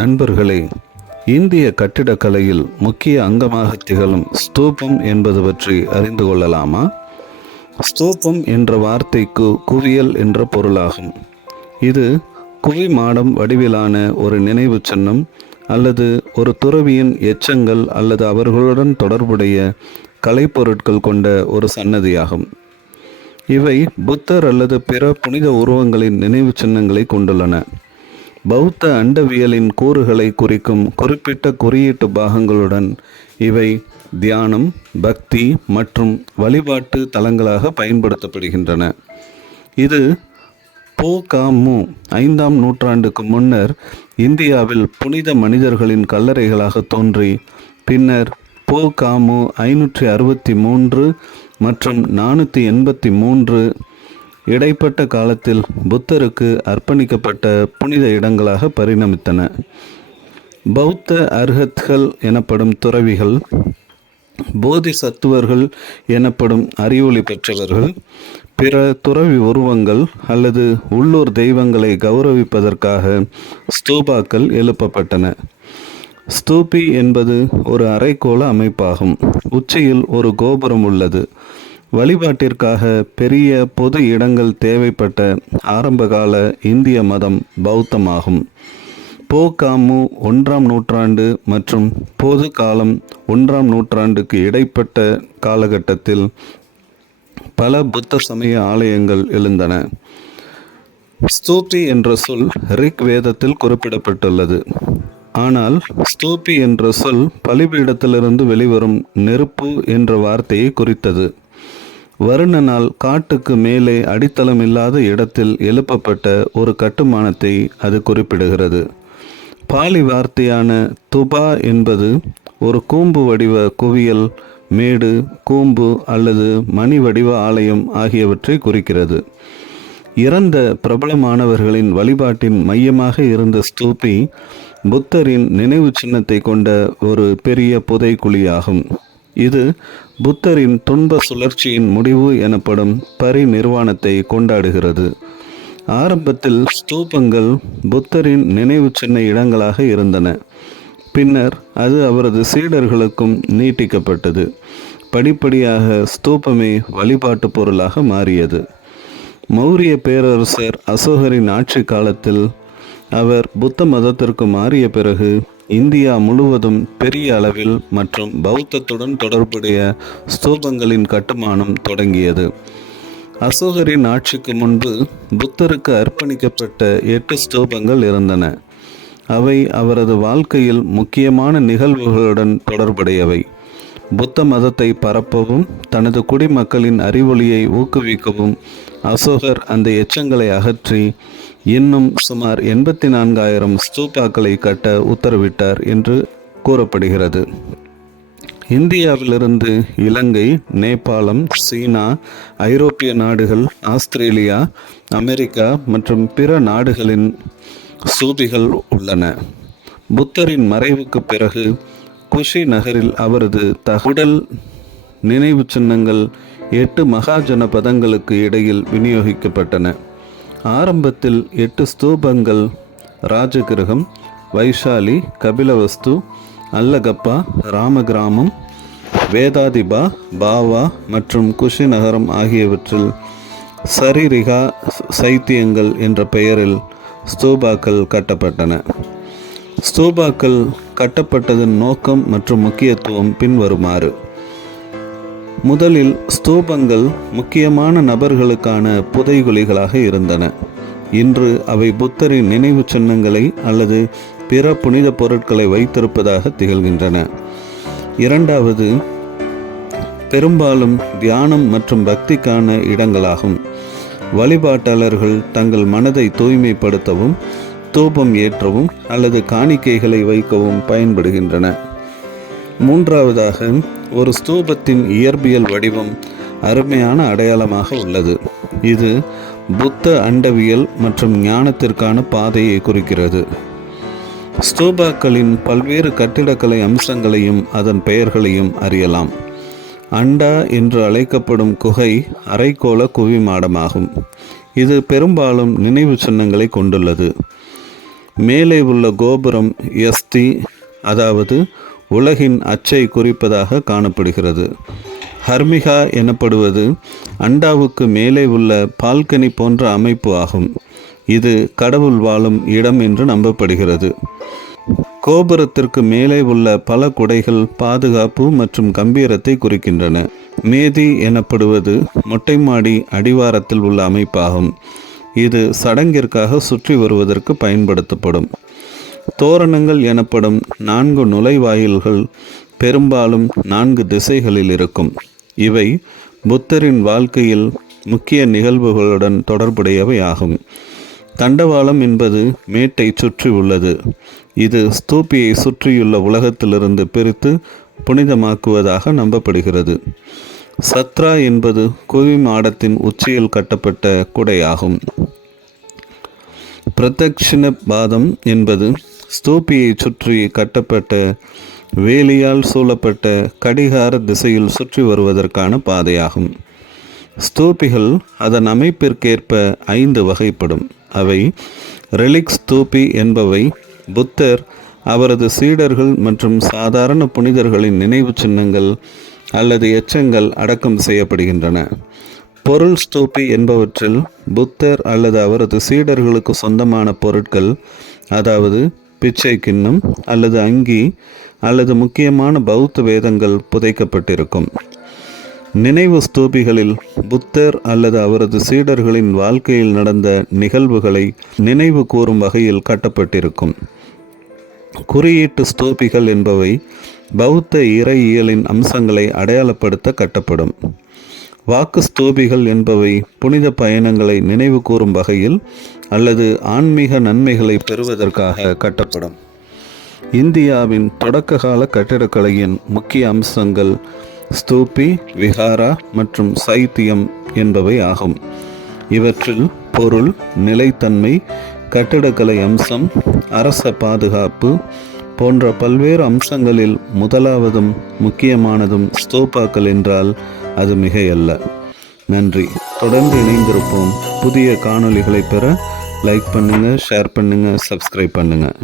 நண்பர்களே, இந்திய கட்டிடக்கலையில் முக்கிய அங்கமாக திகழும் ஸ்தூபம் என்பது பற்றி அறிந்து கொள்ளலாமா? ஸ்தூபம் என்ற வார்த்தைக்கு குவியல் என்ற பொருளாகும். இது குவி மாடம் வடிவிலான ஒரு நினைவு சின்னம் அல்லது ஒரு துறவியின் எச்சங்கள் அல்லது அவர்களுடன் தொடர்புடைய கலைப்பொருட்கள் கொண்ட ஒரு சன்னதியாகும். இவை புத்தர் அல்லது பிற புனித உருவங்களின் நினைவு சின்னங்களை கொண்டுள்ளன. பௌத்த அண்டவியலின் கூறுகளை குறிக்கும் குறிப்பிட்ட குறியீட்டு பாகங்களுடன் இவை தியானம், பக்தி மற்றும் வழிபாட்டு தலங்களாக பயன்படுத்தப்படுகின்றன. இது பொ.கா.மு 5ஆம் நூற்றாண்டுக்கு முன்னர் இந்தியாவில் புனித மனிதர்களின் கல்லறைகளாக தோன்றி பின்னர் பொ.கா.மு 563 மற்றும் 483 இடைப்பட்ட காலத்தில் புத்தருக்கு அர்ப்பணிக்கப்பட்ட புனித இடங்களாக பரிணமித்தன. பௌத்த அர்ஹத்கள் எனப்படும் துறவிகள், போதிசத்துவர்கள் எனப்படும் அறிவொளி பெற்றவர்கள், பிற துறவி உருவங்கள் அல்லது உள்ளூர் தெய்வங்களை கௌரவிப்பதற்காக ஸ்தூபாக்கள் எழுப்பப்பட்டன. ஸ்தூபி என்பது ஒரு அரைக்கோள அமைப்பாகும். உச்சியில் ஒரு கோபுரம் உள்ளது. வழிபாட்டிற்காக பெரிய பொது இடங்கள் தேவைப்பட்ட ஆரம்பகால இந்திய மதம் பௌத்தமாகும். பொ.கா.மு 1ஆம் நூற்றாண்டு மற்றும் பொது காலம் 1ஆம் நூற்றாண்டுக்கு இடைப்பட்ட காலகட்டத்தில் பல புத்த சமய ஆலயங்கள் எழுந்தன. ஸ்தூபி என்ற சொல் ரிக் வேதத்தில் குறிப்பிடப்பட்டுள்ளது. ஆனால் ஸ்தூபி என்ற சொல் பலிபீடத்திலிருந்து வெளிவரும் நெருப்பு என்ற வார்த்தையை குறித்தது. வருணனால் காட்டுக்கு மேலே அடித்தளம் இல்லாத இடத்தில் எழுப்பப்பட்ட ஒரு கட்டுமானத்தை அது குறிப்பிடுகிறது. பாலி வார்த்தையான துபா என்பது ஒரு கூம்பு வடிவ குவியல், மேடு, கூம்பு அல்லது மணி வடிவ ஆலயம் ஆகியவற்றை குறிக்கிறது. இறந்த பிரபலமானவர்களின் வழிபாட்டின் மையமாக இருந்த ஸ்தூபி புத்தரின் நினைவு சின்னத்தை கொண்ட ஒரு பெரிய புதைக்குழியாகும். இது புத்தரின் துன்ப சுழற்சியின் முடிவு எனப்படும் பரிநிர்வாணத்தை கொண்டாடுகிறது. ஆரம்பத்தில் ஸ்தூபங்கள் புத்தரின் நினைவு சின்ன இடங்களாக இருந்தன. பின்னர் அது அவரது சீடர்களுக்கும் நீட்டிக்கப்பட்டது. படிப்படியாக ஸ்தூபமே வழிபாட்டு பொருளாக மாறியது. மௌரிய பேரரசர் அசோகரின் ஆட்சி காலத்தில் அவர் புத்த மதத்திற்கு மாறிய பிறகு இந்தியா முழுவதும் பெரிய அளவில் மற்றும் பௌத்தத்துடன் தொடர்புடைய ஸ்தூபங்களின் கட்டுமானம் தொடங்கியது. அசோகரின் ஆட்சிக்கு முன்பு புத்தருக்கு அர்ப்பணிக்கப்பட்ட 8 ஸ்தூபங்கள் இருந்தன. அவை அவரது வாழ்க்கையில் முக்கியமான நிகழ்வுகளுடன் தொடர்புடையவை. புத்த மதத்தை பரப்பவும் தனது குடிமக்களின் அறிவொளியை ஊக்குவிக்கவும் அசோகர் அந்த எச்சங்களை அகற்றி இன்னும் சுமார் 84,000 ஸ்தூபாக்களை கட்ட உத்தரவிட்டார் என்று கூறப்படுகிறது. இந்தியாவிலிருந்து இலங்கை, நேபாளம், சீனா, ஐரோப்பிய நாடுகள், ஆஸ்திரேலியா, அமெரிக்கா மற்றும் பிற நாடுகளின் ஸ்தூபிகள் உள்ளன. புத்தரின் மறைவுக்கு பிறகு குஷி நகரில் அவரது தகுடல் நினைவு சின்னங்கள் 8 மகாஜன பதங்களுக்கு இடையில் விநியோகிக்கப்பட்டன. ஆரம்பத்தில் 8 ஸ்தூபங்கள் ராஜகிரகம், வைஷாலி, கபிலவஸ்து, அல்லகப்பா, ராமகிராமம், வேதாதிபா, பாவா மற்றும் குஷி நகரம் ஆகியவற்றில் சரிரிகா சைத்தியங்கள் என்ற பெயரில் ஸ்தூபாக்கள் கட்டப்பட்டன. ஸ்தூபாக்கள் கட்டப்பட்டதன் நோக்கம் மற்றும் முக்கியத்துவம் பின்வருமாறு. முதலில் ஸ்தூபங்கள் முக்கியமான நபர்களுக்கான புதைகுழிகளாக இருந்தன. இன்று அவை புத்தரின் நினைவு சின்னங்களை அல்லது பிற புனித பொருட்களை வைத்திருப்பதாக திகழ்கின்றன. இரண்டாவது, பெரும்பாலும் தியானம் மற்றும் பக்திக்கான இடங்களாகும். வழிபாட்டாளர்கள் தங்கள் மனதை தூய்மைப்படுத்தவும், தூபம் ஏற்றவும் அல்லது காணிக்கைகளை வைக்கவும் பயன்படுகின்றன. மூன்றாவதாக, ஒரு ஸ்தூபத்தின் இயற்பியல் வடிவம் அருமையான அடையாளமாக உள்ளது. இது புத்த அண்டவியல் மற்றும் ஞானத்திற்கான பாதையை குறிக்கிறது. ஸ்தூபாக்களின் பல்வேறு கட்டிடக்கலை அம்சங்களையும் அதன் பெயர்களையும் அறியலாம். அண்டா என்று அழைக்கப்படும் குகை அரைக்கோள குவி மாடமாகும். இது பெரும்பாலும் நினைவு சின்னங்களை கொண்டுள்ளது. மேலே உள்ள கோபுரம் எஸ்டி, அதாவது உலகின் அச்சை குறிப்பதாக காணப்படுகிறது. ஹர்மிகா எனப்படுவது அண்டாவுக்கு மேலே உள்ள பால்கனி போன்ற அமைப்பு ஆகும். இது கடவுள் வாழும் இடம் என்று நம்பப்படுகிறது. கோபுரத்திற்கு மேலே உள்ள பல குடைகள் பாதுகாப்பு மற்றும் கம்பீரத்தை குறிக்கின்றன. மேதி எனப்படுவது மொட்டை மாடி அடிவாரத்தில் உள்ள அமைப்பாகும். இது சடங்கிற்காக சுற்றி வருவதற்கு பயன்படுத்தப்படும். தோரணங்கள் எனப்படும் 4 நுழைவாயில்கள் பெரும்பாலும் 4 திசைகளில் இருக்கும். இவை புத்தரின் வாழ்க்கையில் முக்கிய நிகழ்வுகளுடன் தொடர்புடையவை ஆகும். தண்டவாளம் என்பது மேட்டை சுற்றி உள்ளது. இது ஸ்தூபியை சுற்றியுள்ள உலகத்திலிருந்து பிரித்து புனிதமாக்குவதாக நம்பப்படுகிறது. சத்ரா என்பது குவி மாடத்தின் உச்சியில் கட்டப்பட்ட குடையாகும். பிரதக்ஷிண பாதம் என்பது ஸ்தூபியை சுற்றி கட்டப்பட்ட வேலியால் சூழப்பட்ட கடிகார திசையில் சுற்றி வருவதற்கான பாதையாகும். ஸ்தூபிகள் அதன் அமைப்பிற்கேற்ப 5 வகைப்படும். அவை ரெலிக் ஸ்தூபி என்பவை புத்தர், அவரது சீடர்கள் மற்றும் சாதாரண புனிதர்களின் நினைவு சின்னங்கள் அல்லது எச்சங்கள் அடக்கம் செய்யப்படுகின்றன. பொருள் ஸ்தூபி என்பவற்றில் புத்தர் அல்லது அவரது சீடர்களுக்கு சொந்தமான பொருட்கள், அதாவது பிச்சை கிண்ணம் அல்லது அங்கி அல்லது முக்கியமான பௌத்த வேதங்கள் புதைக்கப்பட்டிருக்கும். நினைவு ஸ்தூபிகளில் புத்தர் அல்லது அவரது சீடர்களின் வாழ்க்கையில் நடந்த நிகழ்வுகளை நினைவு கூறும் வகையில் கட்டப்பட்டிருக்கும். குறியீட்டு ஸ்தூபிகள் என்பவை பௌத்த இறையியலின் அம்சங்களை அடையாளப்படுத்த கட்டப்படும். வாக்கு ஸ்தூபிகள் என்பவை புனித பயணங்களை நினைவு கூறும் வகையில் அல்லது ஆன்மீக நன்மைகளை பெறுவதற்காக கட்டப்படும். இந்தியாவின் தொடக்ககால கட்டிடக்கலையின் முக்கிய அம்சங்கள் ஸ்தூபி, விஹாரா மற்றும் சைத்தியம் என்பவை ஆகும். இவற்றில் பொருள், நிலைத்தன்மை, கட்டிடக்கலை அம்சம், அரச பாதுகாப்பு போன்ற பல்வேறு அம்சங்களில் முதலாவதும் முக்கியமானதும் ஸ்தூபாக்கள் என்றால் அது மிகையல்ல. நன்றி. தொடர்ந்து இணைந்திருப்போம். புதிய காணொளிகளை பெற லைக் பண்ணுங்கள், ஷேர் பண்ணுங்கள், சப்ஸ்கிரைப் பண்ணுங்கள்.